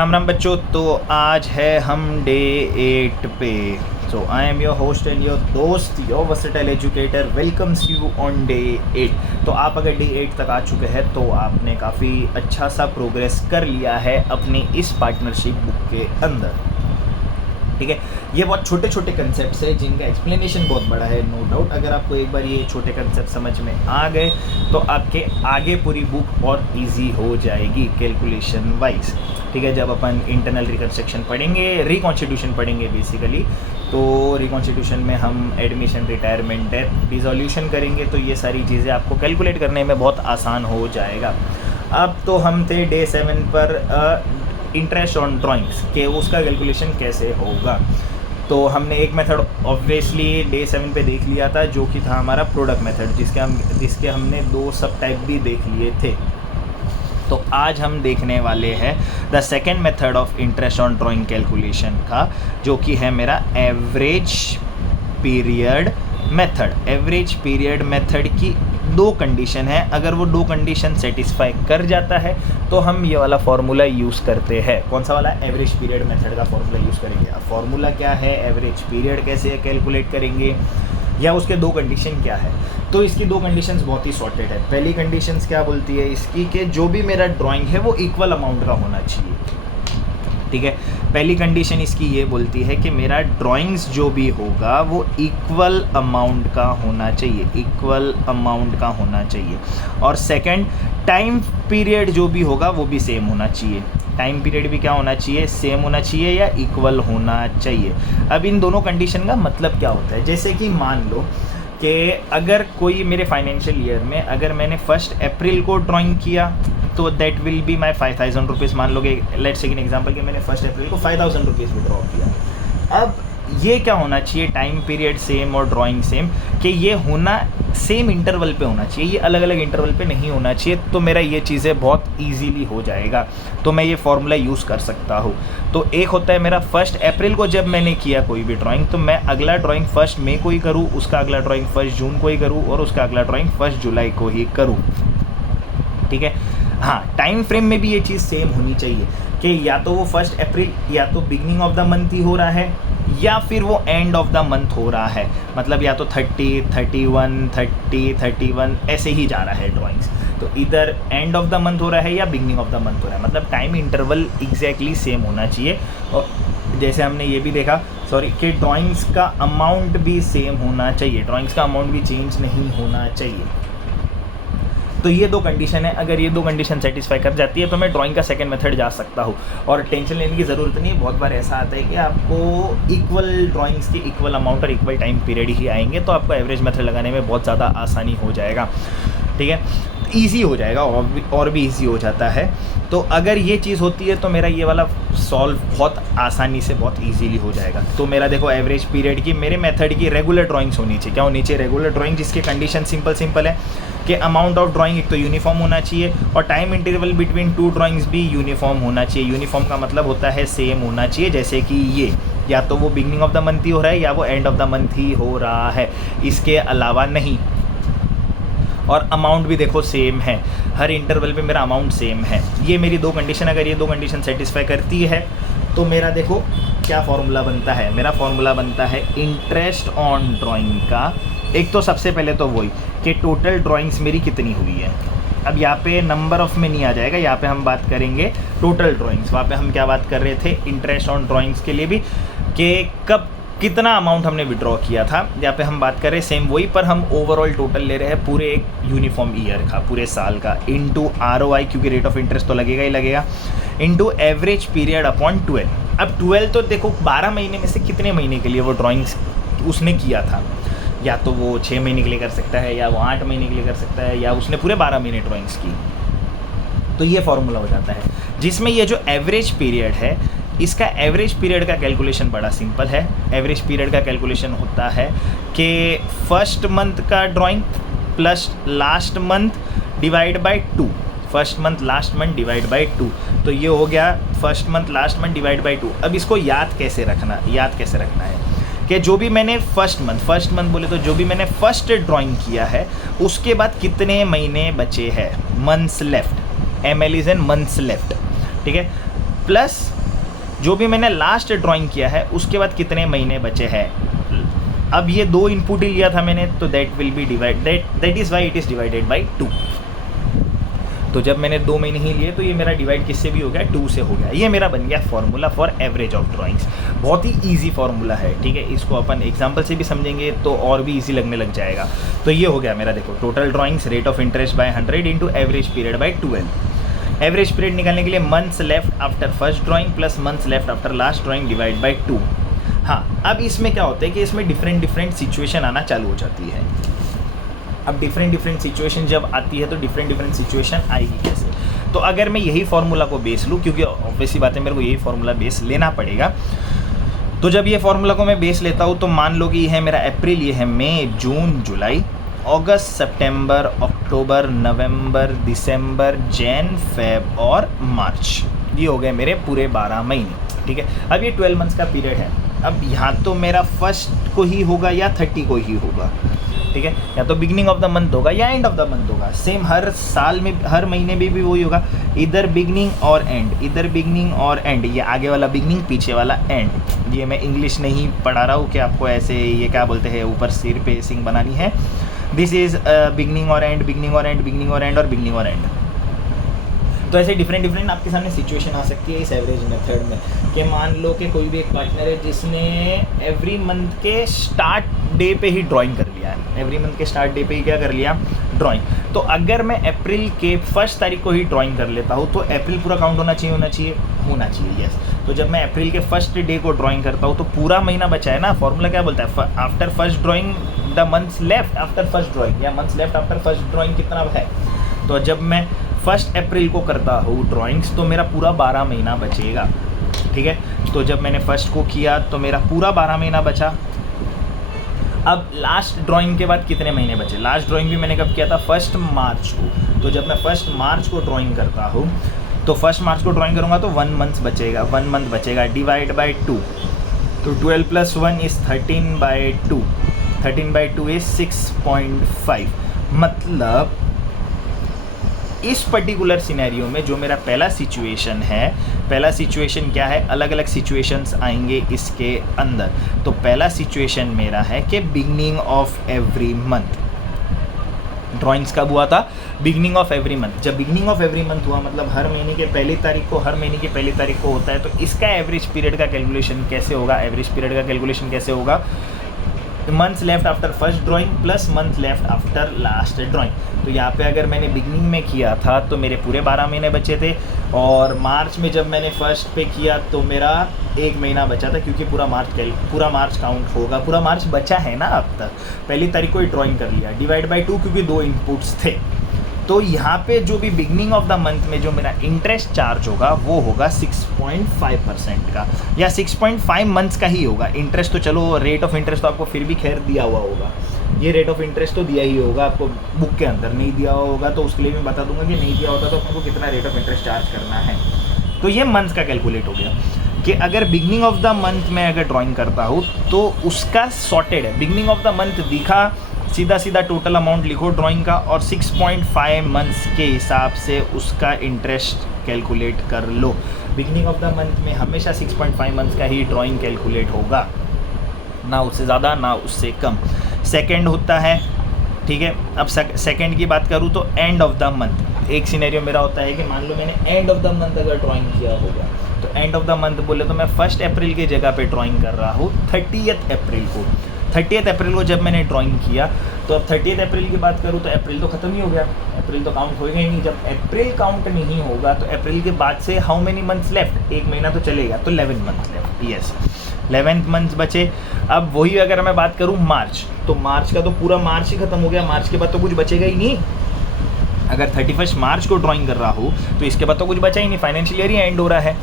राम राम बच्चों। तो आज है हम डे 8 पे। So I am your host and your दोस्त your versatile educator welcomes you on day 8। तो आप अगर डे 8 तक आ चुके हैं तो आपने काफ़ी अच्छा सा प्रोग्रेस कर लिया है अपनी इस पार्टनरशिप बुक के अंदर। ठीक है, ये बहुत छोटे छोटे कंसेप्ट्स है जिनका एक्सप्लेनेशन बहुत बड़ा है, नो डाउट। अगर आपको एक बार ये छोटे कंसेप्ट समझ में आ गए तो आपके आगे पूरी बुक और इजी हो जाएगी कैलकुलेशन वाइज। ठीक है, जब अपन इंटरनल रिकंस्ट्रक्शन पढ़ेंगे, रिकॉन्स्टिट्यूशन पढ़ेंगे बेसिकली, तो रिकॉन्स्टिट्यूशन में हम एडमिशन, रिटायरमेंट, डेथ, डिसोल्यूशन करेंगे, तो ये सारी चीज़ें आपको कैलकुलेट करने में बहुत आसान हो जाएगा। अब तो हम थे डे 7 पर इंटरेस्ट ऑन ड्राइंग्स के, उसका कैलकुलेशन कैसे होगा। तो हमने एक मेथड ऑब्वियसली डे 7 पे देख लिया था, जो कि था हमारा प्रोडक्ट मेथड, जिसके हमने 2 सब टाइप भी देख लिए थे। तो आज हम देखने वाले हैं the second method of interest on drawing calculation का, जो कि है मेरा average period method. Average period method की 2 कंडीशन है, अगर वो 2 कंडीशन सेटिस्फाई कर जाता है तो हम ये वाला फार्मूला यूज़ करते हैं। कौन सा वाला? एवरेज पीरियड मेथड का फार्मूला यूज़ करेंगे। अब फार्मूला क्या है, एवरेज पीरियड कैसे कैलकुलेट करेंगे, या उसके 2 कंडीशन क्या है। तो इसकी 2 कंडीशंस बहुत ही सॉर्टेड है। पहली कंडीशंस क्या बोलती है इसकी, कि जो भी मेरा ड्राइंग है वो इक्वल अमाउंट का होना चाहिए। ठीक है, पहली कंडीशन इसकी ये बोलती है कि मेरा ड्राइंग्स जो भी होगा वो इक्वल अमाउंट का होना चाहिए, इक्वल अमाउंट का होना चाहिए। और सेकंड, टाइम पीरियड जो भी होगा वो भी सेम होना चाहिए। टाइम पीरियड भी क्या होना चाहिए, सेम होना चाहिए या इक्वल होना चाहिए। अब इन दोनों कंडीशन का मतलब क्या होता है, जैसे कि मान लो कि अगर कोई मेरे फाइनेंशियल ईयर में, अगर मैंने 1 अप्रैल को ड्राइंग किया तो that will be my 5000 rupees. मान लो कि लेट्स टेक एन एग्जांपल कि मैंने 1 अप्रैल को 5000 रुपीज़ विड्रॉ किया। अब ये क्या होना चाहिए, टाइम पीरियड सेम और ड्राइंग सेम, कि ये होना सेम इंटरवल पे होना चाहिए, ये अलग अलग इंटरवल पे नहीं होना चाहिए। तो मेरा ये चीज़ें बहुत ईजीली हो जाएगा, तो मैं ये फार्मूला यूज़ कर सकता हूँ। तो एक होता है मेरा 1 अप्रैल को जब मैंने किया कोई भी ड्राइंग, तो मैं अगला ड्राइंग 1 मई को ही करूँ, उसका अगला ड्राइंग 1 जून को ही करूँ, और उसका अगला ड्राइंग 1 जुलाई को ही करूँ। ठीक है, हाँ, टाइम फ्रेम में भी ये चीज़ सेम होनी चाहिए कि या तो वो 1 अप्रैल या तो बिगनिंग ऑफ द मंथ ही हो रहा है, या फिर वो एंड ऑफ द मंथ हो रहा है। मतलब या तो 30, 31, 30, 31 ऐसे ही जा रहा है ड्राइंग्स। तो इधर एंड ऑफ द मंथ हो रहा है या बिगनिंग ऑफ द मंथ हो रहा है, मतलब टाइम इंटरवल एग्जैक्टली सेम होना चाहिए। और जैसे हमने ये भी देखा कि ड्राइंग्स का अमाउंट भी सेम होना चाहिए, ड्राइंग्स का अमाउंट भी चेंज नहीं होना चाहिए। तो ये 2 कंडीशन है, अगर ये 2 कंडीशन सेटिस्फाई कर जाती है तो मैं ड्राइंग का सेकंड मेथड जा सकता हूँ। और टेंशन लेने की ज़रूरत नहीं है, बहुत बार ऐसा आता है कि आपको इक्वल ड्राइंग्स के इक्वल अमाउंट और इक्वल टाइम पीरियड ही आएंगे, तो आपको एवरेज मेथड लगाने में बहुत ज़्यादा आसानी हो जाएगा। ठीक है, ईजी हो जाएगा, और भी ईजी हो जाता है। तो अगर ये चीज़ होती है तो मेरा ये वाला सॉल्व बहुत आसानी से, बहुत इजीली हो जाएगा। तो मेरा देखो एवरेज पीरियड की, मेरे मेथड की रेगुलर ड्राइंग्स होनी चाहिए। क्या होनी चाहिए? रेगुलर ड्राइंग, जिसके कंडीशन सिंपल है कि अमाउंट ऑफ ड्राइंग एक तो यूनिफॉर्म होना चाहिए, और टाइम इंटरवल बिटवीन 2 ड्राइंग्स भी यूनिफॉर्म होना चाहिए। यूनिफॉर्म का मतलब होता है सेम होना चाहिए, जैसे कि ये या तो वो बिगनिंग ऑफ द मंथ ही हो रहा है या वो एंड ऑफ द मंथ ही हो रहा है, इसके अलावा नहीं। और अमाउंट भी देखो सेम है, हर इंटरवल पे मेरा अमाउंट सेम है। ये मेरी 2 कंडीशन, अगर ये 2 कंडीशन सेटिस्फाई करती है तो मेरा देखो क्या फार्मूला बनता है। मेरा फार्मूला बनता है इंटरेस्ट ऑन ड्राइंग का। एक तो सबसे पहले तो वही कि टोटल ड्राइंग्स मेरी कितनी हुई है। अब यहाँ पे नंबर ऑफ में नहीं आ जाएगा, यहाँ पे हम बात करेंगे टोटल ड्राइंग्स। वहाँ पे हम क्या बात कर रहे थे, इंटरेस्ट ऑन ड्राइंग्स के लिए भी, कि कब कितना अमाउंट हमने विड्रॉ किया था। यहाँ पे हम बात कर रहे हैं सेम वही, पर हम ओवरऑल टोटल ले रहे हैं पूरे एक यूनिफॉर्म ईयर का, पूरे साल का, इनटू ROI, क्योंकि रेट ऑफ इंटरेस्ट तो लगेगा ही लगेगा, इनटू एवरेज पीरियड अपॉन 12। अब 12 तो देखो 12 महीने में से कितने महीने के लिए वो ड्राइंग्स उसने किया था, या तो वो 6 महीने के लिए कर सकता है, या वो 8 महीने के लिए कर सकता है, या उसने पूरे 12 महीने ड्राइंग्स की। तो ये फॉर्मूला हो जाता है, जिसमें ये जो एवरेज पीरियड है, इसका एवरेज पीरियड का कैलकुलेशन बड़ा सिंपल है। एवरेज पीरियड का कैलकुलेशन होता है कि 1st मंथ का drawing plus last month divide by 2, 1st month last month divide by 2। तो ये हो गया 1st month last month divide by 2। अब इसको याद कैसे रखना है कि जो भी मैंने फर्स्ट मंथ बोले तो जो भी मैंने फर्स्ट ड्राइंग किया है उसके बाद कितने महीने बचे हैं, months left, ML is an months left, ठीक है। प्लस जो भी मैंने लास्ट ड्राइंग किया है उसके बाद कितने महीने बचे हैं। अब ये 2 इनपुट ही लिया था मैंने, तो that will be divide that is why it is divided by 2। तो जब मैंने 2 महीने ही लिए तो ये मेरा डिवाइड किससे भी हो गया, 2 से हो गया। ये मेरा बन गया formula for average of drawings. बहुत ही ईजी फॉर्मूला है, ठीक है। इसको अपन एग्जांपल से भी समझेंगे तो और भी ईजी लगने लग जाएगा। तो ये हो गया मेरा, देखो, total drawings rate of interest by 100 into average period by 12। Average period निकालने के लिए months left after first drawing plus months left after last drawing divide by 2। हाँ, अब इसमें क्या होता है कि इसमें डिफरेंट सिचुएशन आना चालू हो जाती है। अब डिफरेंट सिचुएशन जब आती है तो डिफरेंट सिचुएशन आएगी कैसे। तो अगर मैं यही फार्मूला को बेस लूँ, क्योंकि ऑब्वियसली बात है मेरे को यही फार्मूला बेस लेना पड़ेगा, तो जब ये फार्मूला को मैं बेस लेता हूँ तो मान लो कि ये है मेरा अप्रैल, ये है मई, जून, जुलाई, अगस्त, सितंबर, अक्टूबर, नवंबर, दिसंबर, जैन, फेब और मार्च। ये हो गए मेरे पूरे 12 महीने, ठीक है। अब ये 12 मंथ्स का पीरियड है। अब यहाँ तो मेरा फर्स्ट को ही होगा या 30 को ही होगा, ठीक है। या तो बिगिनिंग ऑफ द मंथ होगा या एंड ऑफ द मंथ होगा। सेम हर साल में, हर महीने में भी वही होगा, इधर बिगिनिंग और एंड, इधर बिगिनिंग और एंड। ये आगे वाला बिगिनिंग, पीछे वाला एंड। ये मैं इंग्लिश नहीं पढ़ा रहा हूँ कि आपको ऐसे ये क्या बोलते हैं ऊपर सिर पे सिंग बनानी है। दिस इज़ बिगिनिंग और एंड, बिगिनिंग और एंड, बिगिनिंग और एंड और बिगिनिंग और एंड। तो ऐसे डिफरेंट आपके सामने सिचुएशन आ सकती है इस एवरेज मेथड में, कि मान लो कि कोई भी एक पार्टनर है जिसने एवरी मंथ के स्टार्ट डे पे ही ड्राइंग कर लिया है। एवरी मंथ के स्टार्ट डे पे ही क्या कर लिया, ड्राइंग। तो अगर मैं अप्रैल के 1 तारीख को ही ड्राइंग कर लेता हूँ तो अप्रैल पूरा काउंट होना चाहिए, यस। तो जब मैं अप्रैल के 1 डे को ड्राइंग करता हूँ तो पूरा महीना बचा है ना। फॉर्मूला क्या बोलता है, after first drawing the months left after first drawing, या months left after first drawing कितना है। तो जब मैं 1 अप्रैल को करता हूँ ड्राइंग्स तो मेरा पूरा 12 महीना बचेगा, ठीक है। तो जब मैंने 1 को किया तो मेरा पूरा 12 महीना बचा। अब लास्ट ड्राइंग के बाद कितने महीने बचे, लास्ट ड्राइंग भी मैंने कब किया था, 1 मार्च को। तो जब मैं 1 मार्च को ड्राइंग करता हूँ तो 1 मार्च को ड्राइंग करूँगा तो 1 मंथ बचेगा, 1 मंथ बचेगा, डिवाइड बाई 2। तो 12 + 1 इज़ 13/2, 13/2 इज़ 6.5। मतलब इस पर्टिकुलर सिनेरियो में जो मेरा पहला सिचुएशन है, पहला सिचुएशन क्या है, अलग अलग सिचुएशंस आएंगे इसके अंदर। तो पहला सिचुएशन मेरा है कि beginning of every month. Drawings कब हुआ था, बिगिनिंग ऑफ एवरी मंथ। जब बिगिनिंग ऑफ एवरी मंथ हुआ मतलब हर महीने के पहली तारीख को, हर महीने की पहली तारीख को होता है। तो इसका एवरेज पीरियड का कैलकुलेशन कैसे होगा, एवरेज पीरियड का कैलकुलेशन कैसे होगा, months left after first drawing plus month left after last drawing. तो यहाँ पे अगर मैंने बिगनिंग में किया था तो मेरे पूरे 12 महीने बचे थे, और मार्च में जब मैंने फर्स्ट पे किया तो मेरा 1 महीना बचा था, क्योंकि पूरा मार्च काउंट होगा। पूरा मार्च बचा है ना अब तक, पहली तारीख को ही ड्राइंग कर लिया, डिवाइड बाई 2, क्योंकि 2 इनपुट्स थे। तो यहाँ पे जो भी बिगनिंग ऑफ द मंथ में जो मेरा इंटरेस्ट चार्ज होगा वो होगा 6.5% का, या 6.5 मंथ्स का ही होगा। इंटरेस्ट तो चलो, रेट ऑफ इंटरेस्ट तो आपको फिर भी खैर दिया हुआ होगा, ये रेट ऑफ इंटरेस्ट तो दिया ही होगा आपको बुक के अंदर। नहीं दिया हुआ होगा तो उसके लिए मैं बता दूंगा कि नहीं दिया होता तो आपको कितना रेट ऑफ इंटरेस्ट चार्ज करना है। तो ये मंथ का कैलकुलेट हो गया कि अगर बिगनिंग ऑफ द मंथ में अगर ड्राइंग करता हूँ तो उसका सॉर्टेड है। बिगनिंग ऑफ द मंथ दिखा, सीधा टोटल अमाउंट लिखो ड्राइंग का, और 6.5 मंथ्स के हिसाब से उसका इंटरेस्ट कैलकुलेट कर लो। बिगनिंग ऑफ द मंथ में हमेशा 6.5 मंथ्स का ही ड्राइंग कैलकुलेट होगा, ना उससे ज़्यादा ना उससे कम। सेकंड होता है, ठीक है। अब सेकंड की बात करूँ तो एंड ऑफ द मंथ। एक सिनेरियो मेरा होता है कि मान लो मैंने एंड ऑफ द मंथ अगर ड्राइंग किया होगा, तो एंड ऑफ द मंथ बोले तो मैं 1 अप्रैल की जगह पे ड्राइंग कर रहा हूँ 30 अप्रैल को। 30 अप्रैल को जब मैंने ड्राइंग किया तो अब 30 अप्रैल की बात करूँ तो अप्रैल तो ख़त्म ही हो गया, अप्रैल तो काउंट होएगा ही नहीं। जब अप्रैल काउंट नहीं होगा तो अप्रैल के बाद से हाउ मेनी मंथ्स लेफ्ट, 1 महीना तो चलेगा, तो 11 मंथ्स लेफ्ट, यस 11 मंथ्स बचे। अब वही अगर मैं बात करूँ मार्च, तो मार्च का तो पूरा मार्च ही ख़त्म हो गया, मार्च के बाद तो कुछ बचेगा ही नहीं। अगर 31 मार्च को ड्राइंग कर रहा हूँ तो इसके बाद तो कुछ बचा ही नहीं, फाइनेंशियल ईयर ही एंड हो रहा है।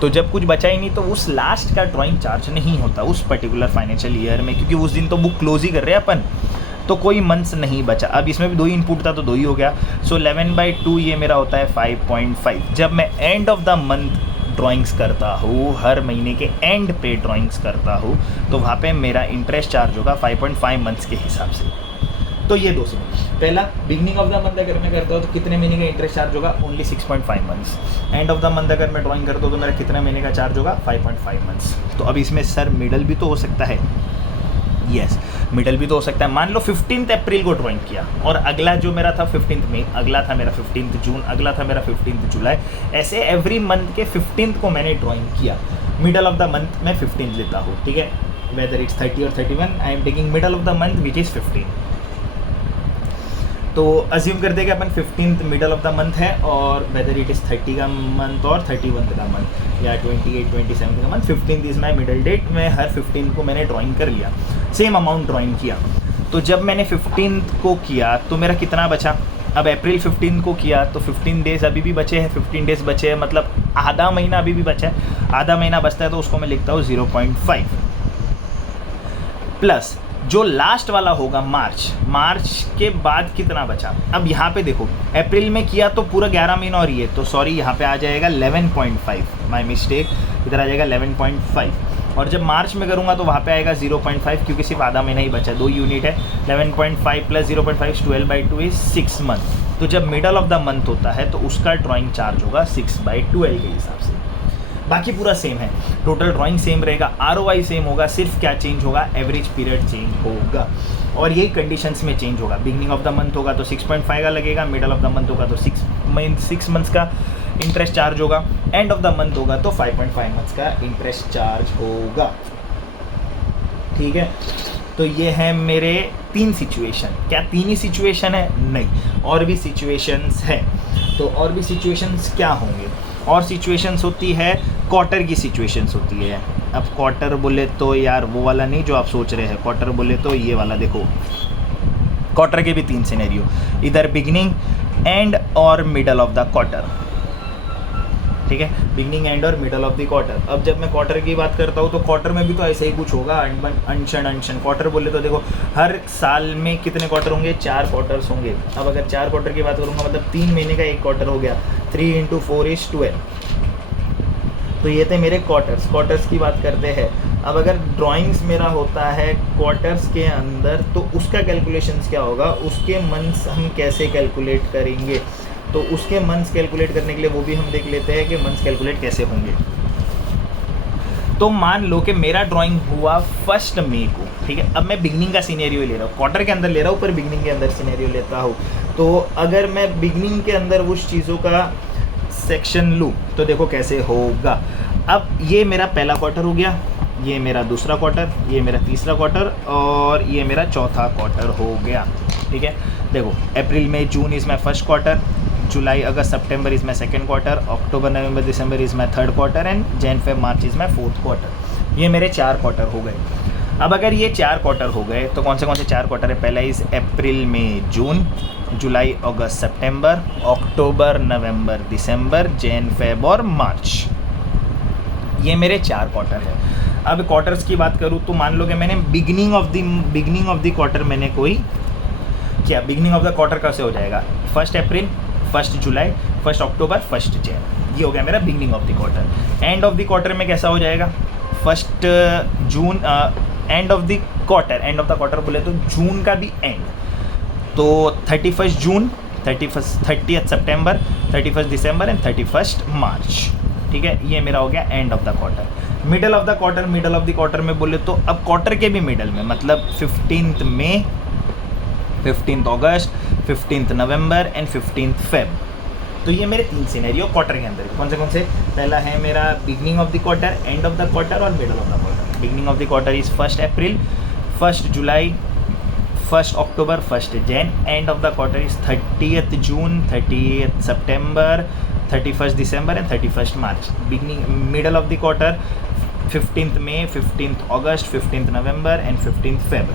तो जब कुछ बचा ही नहीं तो उस लास्ट का ड्राइंग चार्ज नहीं होता उस पर्टिकुलर फाइनेंशियल ईयर में, क्योंकि उस दिन तो बुक क्लोज ही कर रहे हैं अपन, तो कोई मंथ्स नहीं बचा। अब इसमें भी 2 ही इनपुट था तो 2 ही हो गया। सो 11/2 ये मेरा होता है 5.5। जब मैं and of the month drawings करता हूँ, हर महीने के एंड पे ड्राइंग्स करता हूँ, तो वहाँ पे मेरा इंटरेस्ट चार्ज होगा 5.5 मंथ्स के हिसाब से। तो ये 2 सीन, पहला बिगनिंग ऑफ द मंथ अगर मैं करता हूँ तो कितने महीने का इंटरेस्ट चार्ज होगा, only 6.5 months. And of the month अगर मैं ड्राइंग करता हूँ तो मेरा कितना महीने का चार्ज होगा, 5.5 मंथ्स। तो अब इसमें सर मिडल भी तो हो सकता है, यस मिडल भी तो हो सकता है। मान लो 15 अप्रैल को ड्राइंग किया और अगला जो मेरा था 15 मई, अगला था मेरा 15 जून, अगला था मेरा 15 जुलाई, ऐसे एवरी मंथ के 15 को मैंने ड्राइंग किया। मिडल ऑफ द मंथ मैं 15 लेता हूँ, ठीक है, वेदर इट्स 30 और 31, I am taking middle of the month which is 15। तो अज्यूम करते हैं कि अपन 15th middle of the month है और वेदर इट इज़ 30 का मंथ और 31 का मंथ या 28 27 का month, 15th is my middle date. मैं हर 15 को मैंने ड्राइंग कर लिया, सेम अमाउंट ड्राइंग किया। तो जब मैंने 15th को किया तो मेरा कितना बचा, अब अप्रैल 15 को किया तो 15 डेज़ अभी भी बचे हैं, 15 डेज़ बचे हैं, मतलब आधा महीना अभी भी बचा है। आधा महीना बचता है तो उसको मैं लिखता हूँ 0.5 प्लस जो लास्ट वाला होगा मार्च के बाद कितना बचा। अब यहाँ पे देखो अप्रैल में किया तो पूरा 11 महीना और ये, तो सॉरी यहाँ पे आ जाएगा 11.5, माय मिस्टेक, इधर आ जाएगा 11.5। और जब मार्च में करूँगा तो वहाँ पे आएगा 0.5 क्योंकि सिर्फ आधा महीना ही बचा है, 2 यूनिट है। 11.5 प्लस 0.5 12/2 इज 6 मंथ। तो जब मिडल ऑफ द मंथ होता है तो उसका ड्राइंग चार्ज होगा 6/12 के हिसाब से। बाकी पूरा सेम है, टोटल ड्राइंग सेम रहेगा, ROI सेम होगा, सिर्फ क्या चेंज होगा, एवरेज पीरियड चेंज होगा। और यही कंडीशंस में चेंज होगा। बिगनिंग ऑफ द मंथ होगा तो 6.5 का लगेगा, मिडल ऑफ द मंथ होगा तो 6 मंथ्स का इंटरेस्ट चार्ज होगा, एंड ऑफ द मंथ होगा तो 5.5 मंथ्स का इंटरेस्ट चार्ज होगा। ठीक है, तो ये है मेरे 3 सिचुएशन। क्या 3 ही सिचुएशन है? नहीं, और भी सिचुएशंस है। तो और भी सिचुएशंस क्या होंगे? और सिचुएशंस होती है, क्वार्टर की सिचुएशंस होती है। अब क्वार्टर बोले तो यार वो वाला नहीं जो आप सोच रहे हैं, क्वार्टर बोले तो ये वाला। देखो क्वार्टर के भी 3 सिनेरियो, इधर बिगनिंग, एंड और मिडल ऑफ द क्वार्टर। ठीक है, बिगनिंग, एंड और मिडल ऑफ द क्वार्टर। अब जब मैं क्वार्टर की बात करता हूँ तो क्वार्टर में भी तो ऐसे ही कुछ होगा, अनशन। क्वार्टर बोले तो देखो हर साल में कितने क्वार्टर होंगे, 4 क्वार्टर्स होंगे। अब अगर 4 क्वार्टर की बात करूँगा मतलब 3 महीने का 1 क्वार्टर हो गया, 3 × 4 = 12। तो ये थे मेरे क्वार्टर्स की बात करते हैं। अब अगर ड्राइंग्स मेरा होता है क्वार्टर्स के अंदर तो उसका कैलकुलेशंस क्या होगा, उसके मंथ्स हम कैसे कैलकुलेट करेंगे। तो उसके मंथ्स कैलकुलेट करने के लिए वो भी हम देख लेते हैं कि मंथ्स कैलकुलेट कैसे होंगे। तो मान लो कि मेरा ड्राइंग हुआ 1 मई को, ठीक है। अब मैं बिगनिंग का सिनेरियो ले रहा हूँ, क्वार्टर के अंदर ले रहा हूँ पर बिगनिंग के अंदर सिनेरियो लेता हूँ। तो अगर मैं बिगनिंग के अंदर उस चीज़ों का सेक्शन लूँ तो देखो कैसे होगा। अब ये मेरा पहला क्वार्टर हो गया, ये मेरा दूसरा क्वार्टर, ये मेरा तीसरा क्वार्टर और ये मेरा चौथा क्वार्टर हो गया। ठीक है, देखो April May June is my first quarter, July August September is my second quarter, October November December is my third quarter, and Jan Feb March is my fourth quarter. ये मेरे 4 क्वार्टर हो गए। अब अगर ये 4 क्वार्टर हो गए तो कौन से 4 क्वार्टर है? पहला इज़ अप्रैल मई जून, जुलाई अगस्त सितंबर, अक्टूबर नवंबर दिसंबर, जैन फेब और मार्च। ये मेरे 4 क्वार्टर है। अब क्वार्टर्स की बात करूँ तो मान लो कि मैंने बिगनिंग ऑफ द क्वार्टर मैंने कोई क्या, बिगनिंग ऑफ द क्वार्टर कैसे हो जाएगा? 1 अप्रैल, 1 जुलाई, 1 अक्टूबर, 1 जैन, ये हो गया मेरा beginning of the quarter. End of the quarter में कैसा हो जाएगा? 1 जून, एंड ऑफ द क्वार्टर बोले तो जून का भी एंड, तो 31 जून, 30 सितंबर, 31 दिसंबर एंड 31 मार्च। ठीक है, ये मेरा हो गया and of the quarter. Middle of the quarter में बोले तो अब क्वार्टर के भी मिडल में, मतलब 15 May, 15 August, 15 November and 15 Feb. तो ये मेरे 3 सिनेरियो क्वार्टर के अंदर। कौन से? पहला है मेरा beginning of the quarter, end of the quarter और middle of the quarter. Beginning of the quarter is 1 April, 1 July, 1 October, 1 Jan. End of the quarter is 30th June, 30th September, 31 December and 31 March. Beginning middle of the quarter 15 May, 15 August, 15 November and 15 Feb.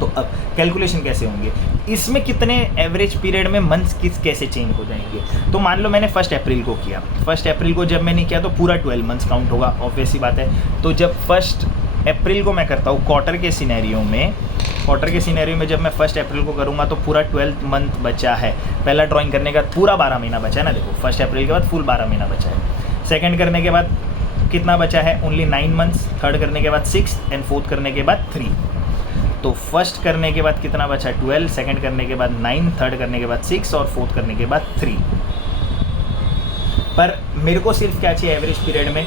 तो अब calculation कैसे होंगे? इसमें कितने average period में months कैसे change हो जाएंगे? तो मान लो मैंने 1 अप्रैल को किया, 1 अप्रैल को जब मैंने किया तो पूरा 12 मंथ्स काउंट होगा, ऑब्वियस सी बात है। तो जब 1 अप्रैल को मैं करता हूँ क्वार्टर के सिनेरियो में जब मैं 1 अप्रैल को करूँगा तो पूरा 12th मंथ बचा है। पहला ड्राइंग करने के बाद पूरा 12 महीना बचा है ना, देखो 1 अप्रैल के बाद फुल 12 महीना बचा है। सेकंड करने के बाद कितना बचा है? Only 9 months. थर्ड करने के बाद 6 एंड फोर्थ करने के बाद 3। तो फर्स्ट करने के बाद कितना बचा 12, सेकंड करने के बाद 9, थर्ड करने के बाद 6 और फोर्थ करने के बाद 3। पर मेरे को सिर्फ क्या चाहिए एवरेज पीरियड में,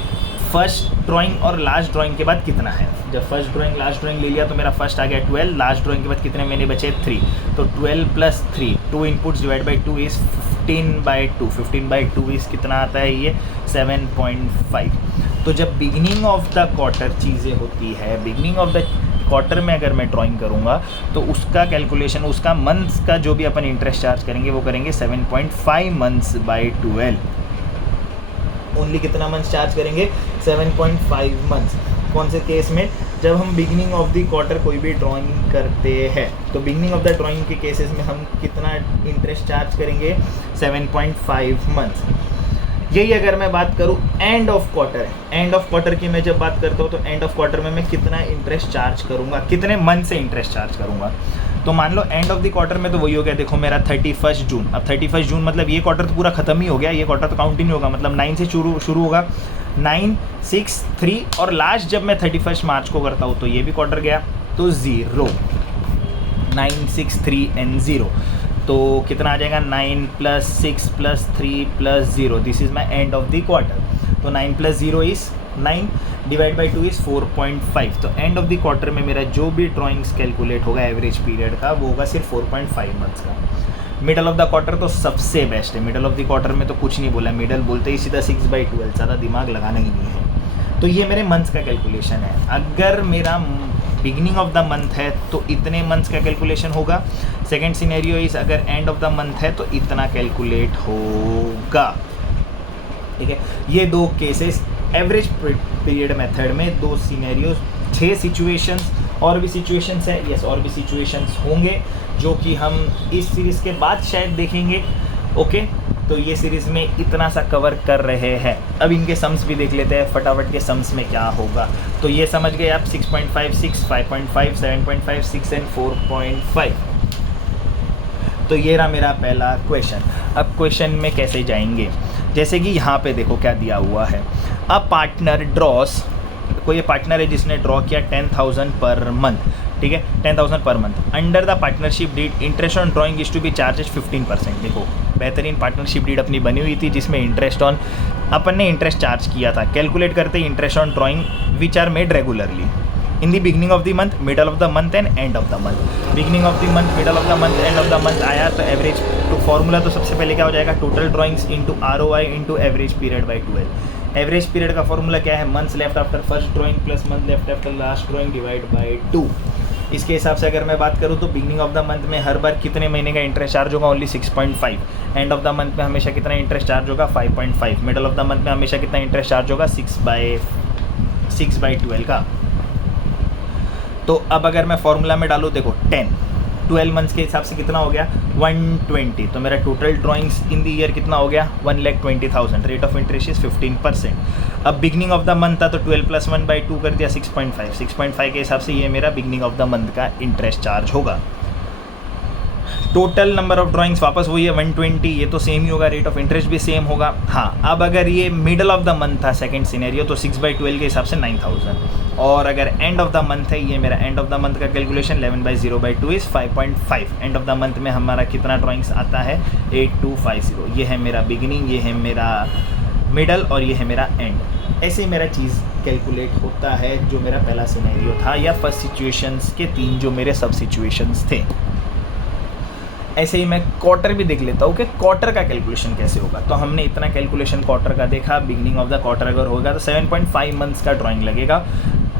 फर्स्ट ड्राइंग और लास्ट ड्राइंग के बाद कितना है। जब फर्स्ट ड्राइंग लास्ट ड्राइंग ले लिया तो मेरा फर्स्ट आ गया 12, लास्ट ड्राइंग के बाद कितने मैंने बचे 3, तो 12 + 3, 2 inputs divide by 2 is 15/2, 15/2 is कितना आता है ये 7.5। तो जब बिगिनिंग ऑफ द क्वार्टर चीज़ें होती है, बिगिनिंग ऑफ द क्वार्टर में अगर मैं ड्राइंग करूँगा तो उसका कैलकुलेशन, उसका मंथ्स का जो भी अपन इंटरेस्ट चार्ज करेंगे वो करेंगे 7.5 मंथ्स बाई 12। ओनली कितना मंथ्स चार्ज करेंगे 7.5 मंथ्स। कौन से केस में, जब हम बिगिनिंग ऑफ द क्वार्टर कोई भी ड्राइंग करते हैं तो बिगिनिंग ऑफ द ड्राइंग के केसेस में हम कितना इंटरेस्ट चार्ज करेंगे 7.5 मंथ्स। यही अगर मैं बात करूँ end of quarter, end of quarter की मैं जब बात करता हूँ तो एंड ऑफ क्वार्टर में मैं कितना इंटरेस्ट चार्ज करूँगा, कितने मंथ से इंटरेस्ट चार्ज करूँगा। तो मान लो एंड ऑफ द क्वार्टर में तो वही हो गया, देखो मेरा 31 जून। अब 31 जून मतलब ये क्वार्टर तो पूरा खत्म ही हो गया, ये क्वार्टर तो काउंट ही नहीं होगा, मतलब 9 से शुरू होगा, 9, 6, 3 और लास्ट जब मैं 31 मार्च को करता हूँ तो ये भी क्वार्टर गया, तो 0, 9, 6, 3 and 0। तो कितना आ जाएगा 9 + 6 + 3 + 0, this is my and of the quarter. तो 9 + 0 इज़ 9 डिवाइड बाई 2 इज़ 4.5। तो एंड ऑफ द क्वार्टर में मेरा जो भी ड्राइंग्स कैलकुलेट होगा एवरेज पीरियड का वो होगा सिर्फ 4.5 मंथ्स का। मिडल ऑफ द क्वार्टर तो सबसे बेस्ट है, मिडल ऑफ द क्वार्टर में तो कुछ नहीं बोला, मिडल बोलते ही सीधा 6/12, ज़्यादा दिमाग लगाना ही नहीं है। तो ये मेरे मंथ्स का कैलकुलेशन है। अगर मेरा बिगिनिंग ऑफ द मंथ है तो इतने मंथ्स का कैलकुलेशन होगा। सेकेंड सिनेरियो इज अगर एंड ऑफ द मंथ है तो इतना कैलकुलेट होगा। ठीक है, ये दो केसेस एवरेज पीरियड मेथड में, दो सिनेरियोज, 6 सिचुएशंस, और भी सिचुएशंस है, यस और भी सिचुएशंस होंगे जो कि हम इस सीरीज़ के बाद शायद देखेंगे। ओके, तो ये सीरीज़ में इतना सा कवर कर रहे हैं। अब इनके सम्स भी देख लेते हैं फटाफट के सम्स में क्या होगा। तो ये समझ गए आप 6.5, 6, 5.5, 7.5, 6 and 4.5। तो ये रहा मेरा पहला क्वेश्चन। अब क्वेश्चन में कैसे जाएंगे, जैसे कि यहाँ पे देखो क्या दिया हुआ है, अ पार्टनर ड्रॉस, कोई पार्टनर है जिसने ड्रॉ किया 10,000 पर मंथ, ठीक है 10,000 पर month. Under the partnership deed interest on drawing is to be charges 15%। देखो बेहतरीन पार्टनरशिप डीड अपनी बनी हुई थी जिसमें इंटरेस्ट ऑन अपन ने इंटरेस्ट चार्ज किया था। कैलकुलेट करते interest on drawing which are made regularly in the beginning of the month, middle of the month and end of the month. Beginning of the month, middle of the month, end of the month आया तो average तो formula तो सबसे पहले क्या हो जाएगा, total drawings into ROI into average period by 12। Average period का फॉर्मूला क्या है, months left after first drawing plus month left after last drawing divide by 2। इसके हिसाब से अगर मैं बात करूँ तो बिगिनिंग ऑफ द मंथ में हर बार कितने महीने का इंटरेस्ट चार्ज होगा, only 6.5। And of the month में हमेशा कितना इंटरेस्ट चार्ज होगा, 5.5। मिडल ऑफ द मंथ में हमेशा कितना इंटरेस्ट चार्ज होगा, 6/12 का। तो अब अगर मैं फॉर्मूला में डालूँ, देखो 12 मंथ्स के हिसाब से कितना हो गया 120। तो मेरा total drawings in the year कितना हो गया 1,20,000। Rate of interest is 15%। अब बिगनिंग ऑफ द मंथ था तो 12 + 1/2 कर दिया 6.5। 6.5 के हिसाब से ये मेरा बिगनिंग ऑफ द मंथ का इंटरेस्ट चार्ज होगा। टोटल नंबर ऑफ ड्राइंग्स वापस वही है 120, ये तो सेम ही होगा, रेट ऑफ इंटरेस्ट भी सेम होगा। हाँ, अब अगर ये मिडल ऑफ द मंथ था सेकंड सिनेरियो तो 6/12 के हिसाब से 9,000। और अगर एंड ऑफ द मंथ है, ये मेरा एंड ऑफ द मंथ का calculation 11/0/2 is 5.5। And of the month में हमारा कितना ड्राइंग्स आता है 8250। ये है मेरा बिगिनिंग, ये है मेरा मिडल और ये है मेरा एंड। ऐसे मेरा चीज़ कैलकुलेट होता है जो मेरा पहला सिनेरियो था, या फर्स्ट सिचुएशंस के 3 जो मेरे सब सिचुएशंस थे। ऐसे ही मैं क्वार्टर भी देख लेता हूँ कि क्वार्टर का कैलकुलेशन कैसे होगा। तो हमने इतना कैलकुलेशन क्वार्टर का देखा। बिगिनिंग ऑफ द क्वार्टर अगर होगा तो 7.5 मंथ्स का ड्राइंग लगेगा।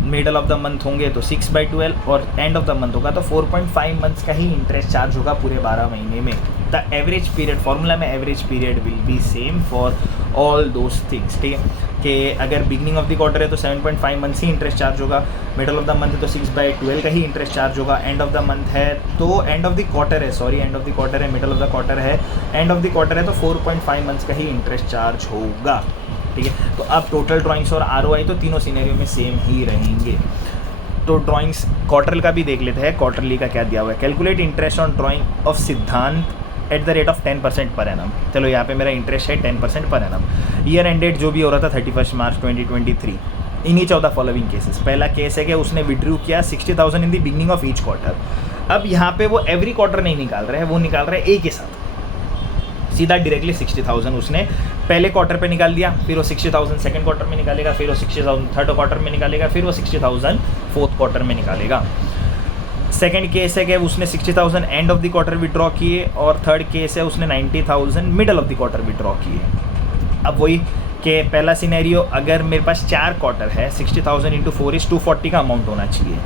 मिडल ऑफ द मंथ होंगे तो 6/12 और एंड ऑफ द मंथ होगा तो 4.5 मंथ्स का ही इंटरेस्ट चार्ज होगा पूरे 12 महीने में। द एवरेज पीरियड, फॉर्मूला में average period will be same for all those things. ठीक है, कि अगर बिगिनिंग ऑफ द क्वार्टर है तो 7.5 मंथ्स ही इंटरेस्ट चार्ज होगा, मिडल ऑफ द मंथ है तो 6/12 का ही इंटरेस्ट चार्ज होगा, एंड ऑफ द मंथ है तो एंड ऑफ द क्वार्टर है, sorry and of the quarter है, मिडल ऑफ द क्वार्टर है, एंड ऑफ द क्वार्टर है तो 4.5 मंथ्स का ही इंटरेस्ट चार्ज होगा। ठीक है, तो अब टोटल ड्राइंग्स और ROI तो तीनों सिनेरियो में सेम ही रहेंगे। तो ड्राइंग्स क्वार्टरली का भी देख लेते हैं। क्वार्टरली का क्या दिया हुआ है, calculate interest on drawing of Siddhant at the rate of 10% per annum. चलो यहाँ पे मेरा इंटरेस्ट है 10% per annum. Year and date जो भी हो रहा था 31 मार्च 2023। In each of the following cases. पहला केस है कि उसने विड्रू किया 60,000 in the beginning of each quarter. अब यहाँ पे वो एवरी क्वार्टर नहीं निकाल रहे हैं, वो निकाल रहे हैं एक ही साथ, सीधा डायरेक्टली 60,000 उसने पहले क्वार्टर पे निकाल दिया, फिर वो 60,000 सेकंड क्वार्टर में निकालेगा, फिर वो 60,000 थर्ड क्वार्टर में निकालेगा, फिर वो 60,000 फोर्थ क्वार्टर में निकालेगा। सेकंड केस है कि उसने 60,000 and of the quarter withdraw किए, और थर्ड केस है उसने 90,000 middle of the quarter withdraw किए। अब वही कि पहला सिनेरियो, अगर मेरे पास 4 क्वार्टर है, 60,000 इंटू 4 इज 240 का अमाउंट होना चाहिए,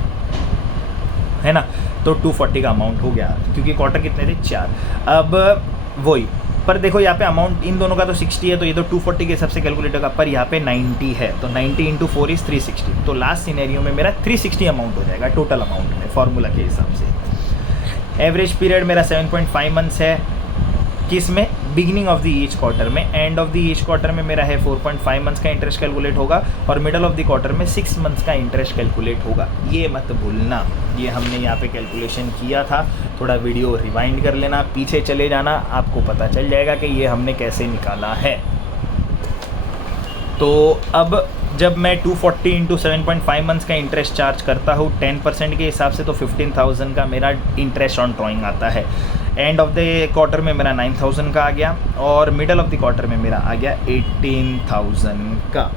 है ना, तो 240 का अमाउंट हो गया, क्योंकि क्वार्टर कितने थे 4। अब वही, पर देखो यहाँ पे अमाउंट इन दोनों का तो 60 है, तो ये तो 240 के हिसाब से कैलकुलेट होगा, पर यहाँ पे 90 है, तो 90 इंटू 4 इज 360, तो लास्ट सिनेरियो में मेरा 360 अमाउंट हो जाएगा टोटल अमाउंट में, फॉर्मूला के हिसाब से। एवरेज पीरियड मेरा 7.5 मंथ्स है, किस में, beginning of the each quarter में। End of the each quarter में मेरा है 4.5 मंथ्स का इंटरेस्ट कैलकुलेट होगा, और मिडल ऑफ द क्वार्टर में 6 मंथ्स का इंटरेस्ट कैलकुलेट होगा। ये मत भूलना, ये हमने यहाँ पे कैलकुलेशन किया था, थोड़ा वीडियो रिवाइंड कर लेना, पीछे चले जाना, आपको पता चल जाएगा कि ये हमने कैसे निकाला है। तो अब जब मैं 240 इंटू 7.5 मंथ्स का इंटरेस्ट चार्ज करता हूँ 10% के हिसाब से, तो 15,000 का मेरा इंटरेस्ट ऑन ड्राइंग आता है। एंड ऑफ द क्वार्टर में मेरा 9,000 का आ गया, और मिडल ऑफ द क्वार्टर में मेरा आ गया 18,000 का।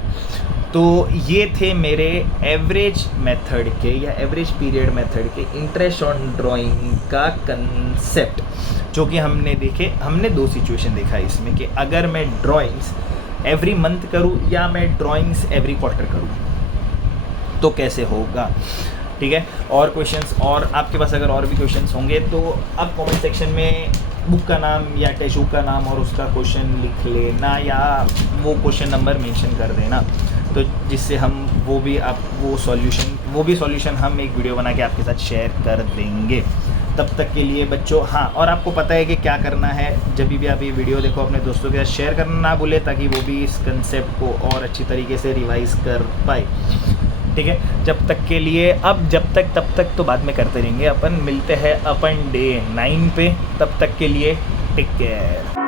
तो ये थे मेरे एवरेज मेथड के या एवरेज पीरियड मेथड के इंटरेस्ट ऑन ड्राइंग का कंसेप्ट, जो कि हमने देखे। हमने 2 सिचुएशन देखा इसमें, कि अगर मैं ड्राइंग्स एवरी मंथ करूँ या मैं ड्राइंग्स एवरी क्वार्टर करूँ तो कैसे होगा, ठीक है। और क्वेश्चंस, और आपके पास अगर और भी क्वेश्चंस होंगे तो आप कमेंट सेक्शन में बुक का नाम या टेक्स्ट बुक का नाम और उसका क्वेश्चन लिख लेना, या वो क्वेश्चन नंबर मेंशन कर देना, तो जिससे हम वो भी सॉल्यूशन हम एक वीडियो बना के आपके साथ शेयर कर देंगे। तब तक के लिए बच्चों, हाँ, और आपको पता है कि क्या करना है, जब भी आप ये वीडियो देखो अपने दोस्तों के साथ शेयर करना ना भूले, ताकि वो भी इस कंसेप्ट को और अच्छी तरीके से रिवाइज कर पाए, ठीक है। जब तक के लिए, अब जब तक तब तक तो बाद में करते रहेंगे अपन, मिलते हैं अपन डे 9 पे, तब तक के लिए टेक केयर।